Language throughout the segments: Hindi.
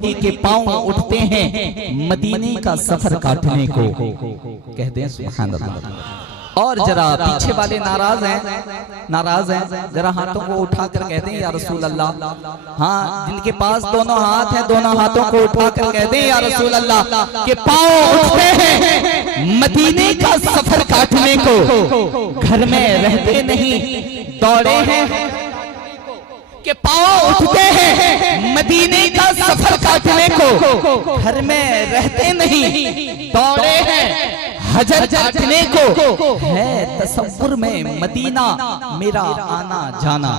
के पांव उठते हैं मदीने का सफर काटने को। कहते हैं सुभान अल्लाह। और जरा पीछे वाले नाराज हैं, जरा हाथों को उठाकर कहते हैं या रसूल अल्लाह। हाँ, जिनके पास दोनों हाथ हैं, दोनों हाथों को उठाकर कहते हैं या रसूल अल्लाह के पांव उठते हैं मदीने का सफर काटने को। घर में रहते नहीं दौड़े हैं के पांव उठते हैं मदीने का सफर काटने को। घर में रहते नहीं दौड़े हैं हजर काटने को। है तसव्वुर में मदीना मेरा आना जाना।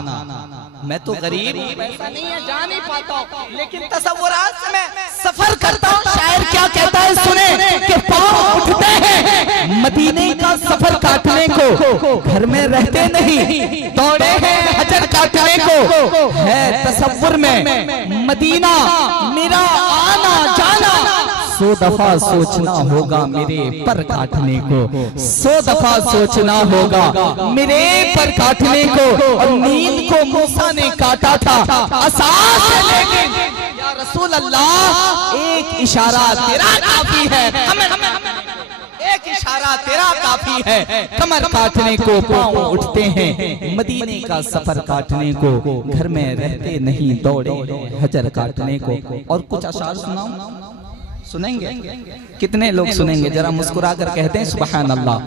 मैं तो गरीब हूँ, पैसा नहीं है, जा नहीं पाता हूँ, लेकिन तसव्वुरात से मैं सफर करता हूँ। शायर क्या कहता है सुने कि पांव उठते हैं मदीने का सफर काटने को। घर में रहते नहीं दौड़े हैं हजर काटने को। है तसव्वुर में मदीना मेरा आना जाना। 100 दफा सोचना होगा मेरे पर काटने को, 100 दफा सोचना होगा मेरे पर काटने को। और नील को मूसा ने काटा था असास है, लेकिन या रसूल अल्लाह एक इशारा तेरा काफी है, एक इशारा तेरा काफी है कमर काटने को। पांव उठते हैं मदीने का सफर काटने को। घर में रहते नहीं दौड़े हजर काटने को। और कुछ अशार सुनाऊं, सुनेंगे? कितने लोग सुनेंगे? जरा मुस्कुरा कर कहते हैं सुभान अल्लाह।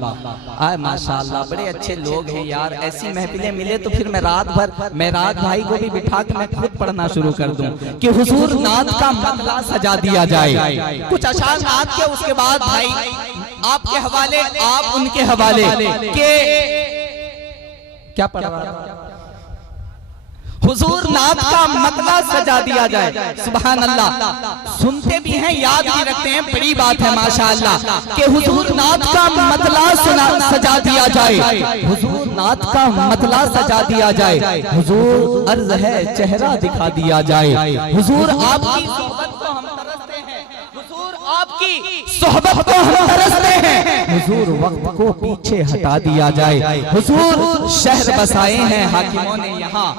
आए माशाअल्लाह, बड़े अच्छे लोग हैं यार। ऐसी महफिलें मिले तो फिर मैं रात भर मेराज भाई को भी बिठा के मैं खुद पढ़ना शुरू कर दूं कि हुजूर नात का मतला सजा दिया जाए। कुछ अशार नात के, उसके बाद भाई आपके हवाले, आप उनके हवाले के क्या पढ़ रहा था? हुजूर नात का मतला सजा दिया जाए। सुभान अल्लाह। सुनते भी हैं, याद भी रखते हैं, बड़ी बात है माशाअल्लाह कि हुजूर नात का मतला सजा दिया जाए। हुजूर नात का मतला सजा दिया जाए। हुजूर अर्ज है चेहरा दिखा दिया जाए। हुजूर आपकी सोहबत को हम तरसते हैं, हुजूर आपकी सोहबत को हम तरसते हैं। हुजूर वक्त को पीछे हटा दिया जाए। हुजूर शहर बसाए हैं हाकिमों ने यहाँ,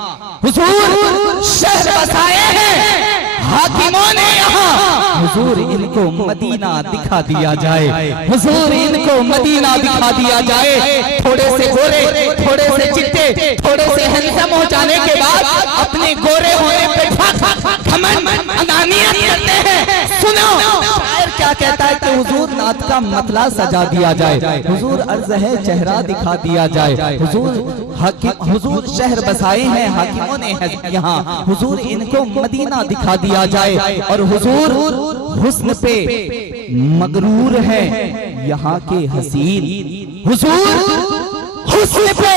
हुजूर शहर बसाए हैं हाकिमों ने यहाँ। हुजूर इनको मदीना दिखा दिया जाए, हुजूर इनको मदीना दिखा दिया जाए। थोड़े से गोरे, थोड़े से चिट्टे, थोड़े से हैंडसम हो जाने के बाद अपने गोरे होने पे घमंड अनानियत करते हैं। सुनो शायर क्या कहता है कि हुजूर नात का मतला सजा दिया जाए। हुजूर अर्ज है चेहरा दिखा दिया जाए। हुजूर शहर बसाए हैं हाकिमों ने यहाँ, हुजूर इनको मदीना दिखा दिया जाए। और हुजूर हुस्न पे मगरूर है यहाँ के हसीन, हुजूर हुस्न पे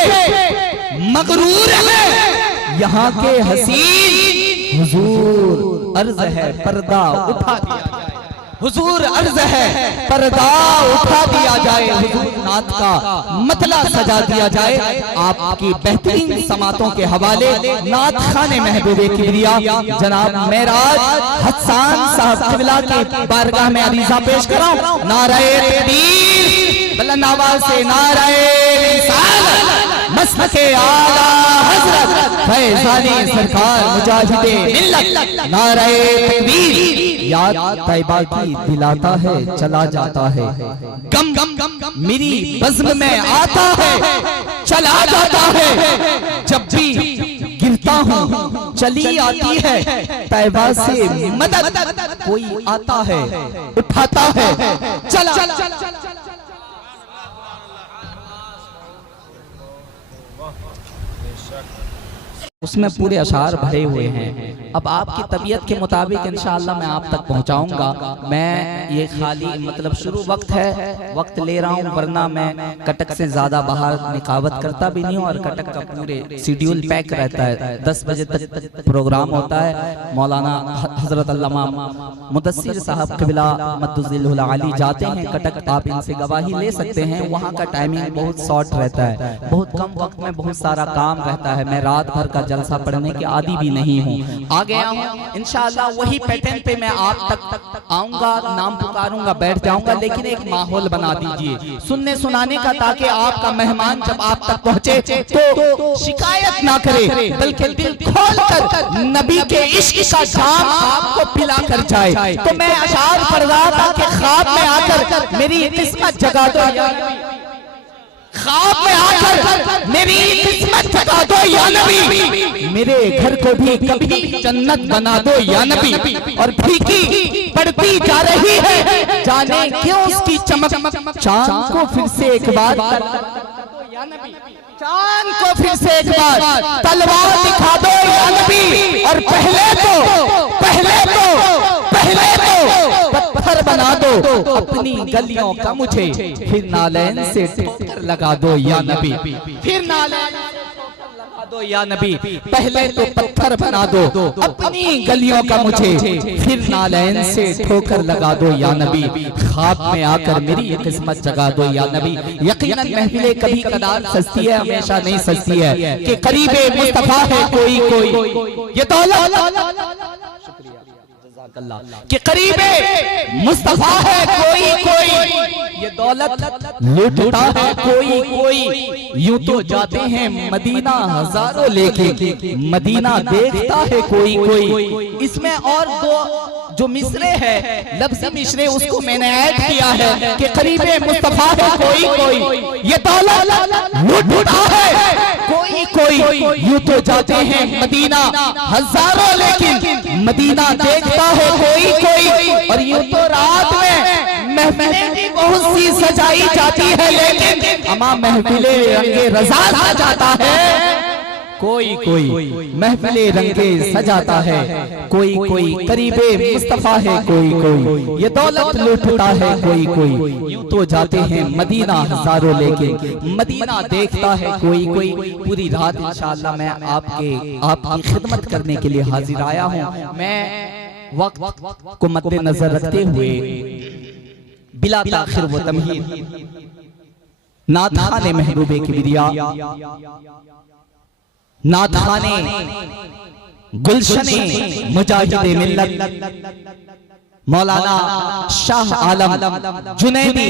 मगरूर है यहाँ के हसीन। हुजूर अर्ज है पर्दा उठा दिया जाए, हुजूर अर्ज है पर्दा उठा दिया जाए। हुजूर नात का मतला सजा दिया जाए। आपकी बेहतरीन समातों के हवाले नात खाने महबूबे किबरिया जनाब मेराज हसन साहब किबला की बारगाह में अरीज़ा पेश कराऊं। नारे तकबीर, बुलंद आवाज से नारे रिसालत, मसलके आला हजरत फैजानी सरकार मुजाहिदे मिल्लत। नारे तकबीर। याद तैयबा की दिलाता है चला जाता है, गम गम मेरी बज़्म में आता है चला जाता है। जब भी गिरता हूँ चली आती है तैयबा से मदद, कोई आता है उठाता है चला। उसमें पूरे अशार भरे हुए हैं। अब आपकी तबीयत के मुताबिक इंशाअल्लाह मैं आप तक पहुंचाऊंगा। मैं ये खाली मतलब शुरू वक्त है, वक्त ले रहा हूं, वरना मैं कटक से ज्यादा बाहर निकावत करता भी नहीं हूं। और कटक का पूरे शेड्यूल पैक रहता है, 10 बजे तक प्रोग्राम होता है। मौलाना हजरत अल्लामा मुदस्सिर साहब क़िबला मद्दुज़िल्लुल आली जाते हैं कटक, आप इनसे गवाही ले सकते हैं। वहाँ का टाइमिंग बहुत शॉर्ट रहता है, बहुत कम वक्त में बहुत सारा काम रहता है। मैं रात भर का जलसा पढ़ने के आदी भी नहीं हूँ। गया हूँ। इंशाअल्लाह वही पैटर्न पे मैं आप तक आऊंगा, नाम पुकारूंगा, बैठ जाऊंगा, लेकिन एक माहौल बना दीजिए सुनने सुनाने का, ताकि आपका मेहमान जब आप तक पहुंचे तो शिकायत ना करे, बल्कि दिल खोलकर नबी के इश्क का जाम आपको पिला कर जाए। तो मैं अशार पढ़ रहा था कि ख्वाब में आकर मेरी किस्मत जगा दो, ख्वाब में आकर मेरी किस्मत जगा दो या नबी, मेरे घर को भी कभी जन्नत बना दो या नबी। और फीकी पड़ती जा रही है, जाने क्यों उसकी चमक, चांद को फिर से एक बार या नबी, चांद को फिर से एक बार तलवार दिखा दो या नबी। और पहले तो पत्थर बना दो अपनी गलियों का मुझे, फिर नालैन से ठोकर लगा दो या नबी, फिर नालैन से ठोकर लगा दो या नबी। पहले तो पत्थर बना दो अपनी गलियों का मुझे, फिर नालैन से ठोकर लगा दो या नबी। ख्वाब में आकर मेरी किस्मत जगा दो या नबी। यकीनन महफिलें कभी कदार सस्ती है, हमेशा नहीं सस्ती है कि करीबे मुस्तफा है कोई कोई, ये दौलत कि करीबे मुस्तफा है कोई कोई, ये दौलत लूटता है कोई कोई। यूं तो जाते हैं मदीना हजारों लेके, मदीना देखता है कोई कोई। इसमें और दो जो मिसरे है, लफ्ज़ मिसरे, उसको मैंने ऐड किया है कि करीबे मुस्तफा है कोई कोई, ये दौलत लूटता है कोई कोई। यूं तो जाते हैं मदीना हजारों, लेकिन मदीना देखता है कोई कोई। और यूं तो रात में महफिलें भी बहुत सी सजाई जाती है, लेकिन अमा महफिले रंगे रज़ा सजाता है कोई कोई, महफिले रंगे सजाता है कोई कोई। करीबे मुस्तफा है कोई कोई, ये दौलत लूटता है कोई कोई। यूं तो जाते हैं मदीना हजारों लेके, मदीना देखता है कोई कोई। पूरी रात इंशाअल्लाह मैं आपकी खिदमत करने के लिए हाजिर आया हूँ। मैं वक्त को मद्देनजर रखते हुए बिला ताखिर व तमहीद नाथाने महबूबे किबरिया, नाथाने गुलशने मुजाहिदे मिल्लत मौलाना शाह आलम जुनैदी,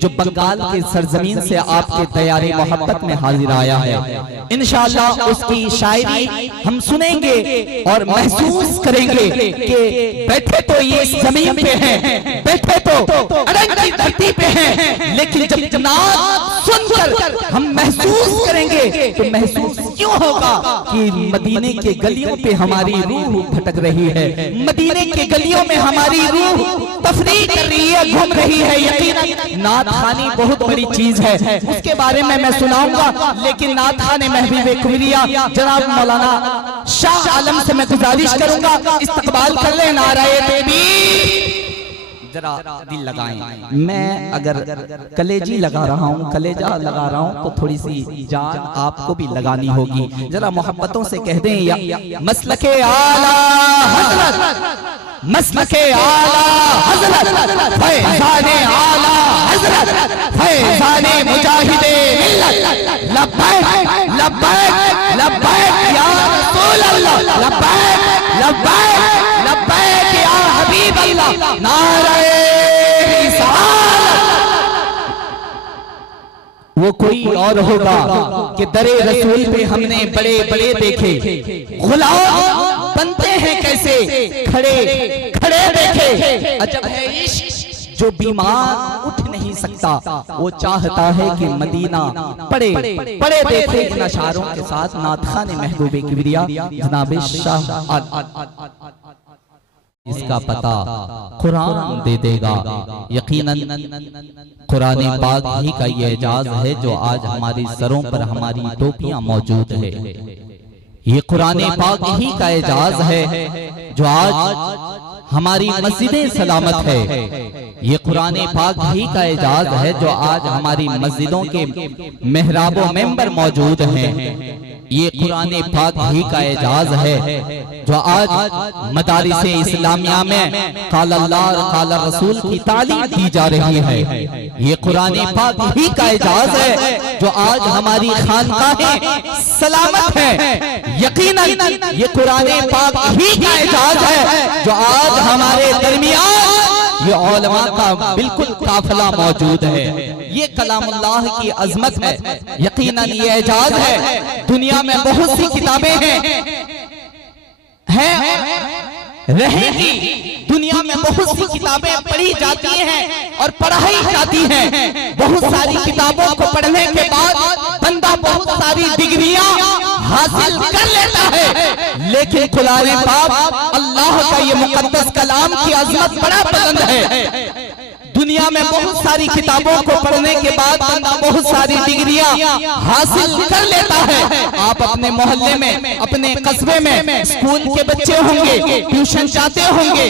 जो बंगाल के सरजमीन से आपके तैयारी मोहब्बत में हाजिर आया है। इंशाअल्लाह उसकी शायरी हम सुनेंगे और महसूस करेंगे कि बैठे तो ये जमीन पे हैं, बैठे तो अरंग की धरती पे हैं, लेकिन जब नात सुनकर हम महसूस करेंगे तो महसूस क्यों होगा कि मदीने के गलियों पे हमारी रूह भटक रही है, मदीने के गलियों में हमारी तफरीह कर रही है, घूम रही है। यकीनन नात खानी बहुत बड़ी चीज है, उसके बारे में मैं सुनाऊंगा, लेकिन नात खाने महबूबे किबरिया जनाब मौलाना शाह आलम से मैं गुजारिश करूंगा इस्तकबाल कर ले। नाराए तकबीर, जरा दिल लगाएं। मैं अगर कलेजी लगा रहा हूँ, कलेजा लगा रहा हूँ, तो थोड़ी सी जान आपको भी लगानी होगी। जरा मोहब्बतों से कह दें या मसलके आला हज़रत, मसलके आला हज़रत, फैज़ाने आला हज़रत, फैज़ाने मुजाहिदे मिल्लत, लब्बैक लब्बैक लब्बैक या रसूल अल्लाह, लब्बैक लब्बैक लब्बैक या हबीब अल्लाह, नारे रिसालत। वो कोई और होगा कि दरे रसूल पे हमने बड़े बड़े देखे, गुलाम बनते हैं कैसे खड़े खड़े देखे। अजब है इश्क जो बीमार उठ नहीं सकता, वो चाहता है कि मदीना पड़े पड़े देखे। इन अशारों के साथ नाथखाने महबूबे किबरिया जनाब शाह इसका पता कुरान दे देगा। यकीनन कुरान पाक ही का ये एजाज है जो आज हमारी सरों पर हमारी टोपियां मौजूद है। ये कुरान पाक ही का एजाज है जो आज हमारी मस्जिदें सलामत है। ये कुरान पाक ही का एजाज है जो आज हमारी मस्जिदों के मेहराबों मेंबर मौजूद हैं। ये कुरान पाक ही का एजाज है जो आज मदारिस इस्लामिया में काल अल्लाह और काल रसूल की तालीम दी जा रही है। ये कुरान पाक ही का एजाज है जो आज हमारी खानकाहें सलामत है। यकीनन ये कुरान पाक ही का एजाज है जो आज हमारे दरमियान ये उलमा का बिल्कुल काफिला मौजूद है। ये कलामुल्लाह की अजमत है, यकीनन ये एजाज है। दुनिया में बहुत सी किताबें हैं रहेंगी, दुनिया में बहुत सी किताबें पढ़ी जाती हैं और पढ़ाई जाती हैं। बहुत सारी किताबों को पढ़ने के बाद बंदा बहुत सारी डिग्रियां हासिल कर लेता है, लेकिन कुरान पाक अल्लाह का ये मुकद्दस कलाम की अजमत बड़ा बुलंद है। दुनिया में बहुत सारी किताबों को पढ़ने के बाद बंदा बहुत सारी डिग्रियां हासिल कर लेता है। आप अपने मोहल्ले में, अपने कस्बे में स्कूल के बच्चे होंगे, ट्यूशन जाते होंगे,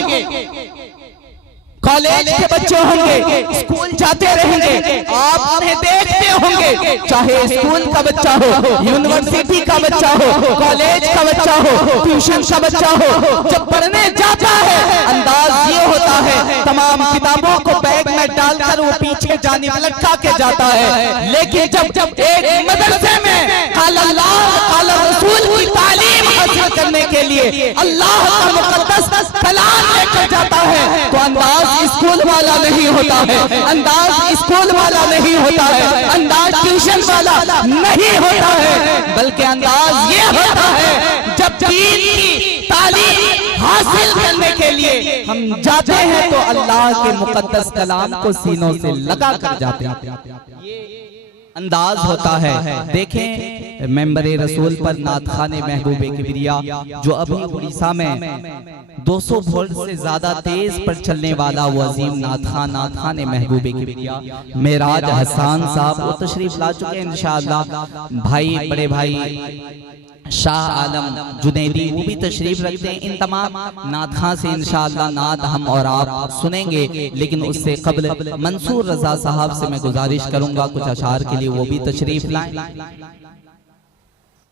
कॉलेज के बच्चे होंगे, स्कूल जाते रहेंगे, आप उन्हें देखते होंगे। चाहे स्कूल का बच्चा हो, यूनिवर्सिटी का बच्चा हो, कॉलेज का बच्चा हो, ट्यूशन का बच्चा हो, जब पढ़ने जाता है अंदाज ये होता है तमाम किताबों को बैग में डालकर वो पीछे जानिब लटका के जाता है। लेकिन जब एक मदरसे में काल अल्लाह काल रसूल की तालीम हासिल करने के लिए अल्लाह का मुकद्दस कलाम लेकर जाता है तो अंदाज स्कूल वाला नहीं होता है, अंदाज स्कूल वाला नहीं होता है, अंदाज ट्यूशन वाला नहीं होता है, बल्कि अंदाज ये होता है जब दीन की तालीम हासिल करने के लिए हम जाते हैं तो अल्लाह के मुकद्दस कलाम को सीनों से लगा कर जाते हैं। अंदाज होता है। देखें मेंबरे रसूल पर नातखाने महबूबे किबरिया जो अभी उड़ीसा में 200 वोल्ट से ज्यादा तेज पर चलने वाला वो अजीम नातखाने महबूबे किबरिया मेराज हसन साहब वो तशरीफ ला चुके हैं। इंशाअल्लाह भाई बड़े भाई शाह आलम जुनैदी वो भी तशरीफ रखते हैं। इन तमाम नातखां से इंशाअल्लाह नात हम और आप सुनेंगे, लेकिन उससे कबल मंसूर रजा साहब से मैं गुजारिश करूंगा कुछ अशार के लिए वो भी तशरीफ लाएं।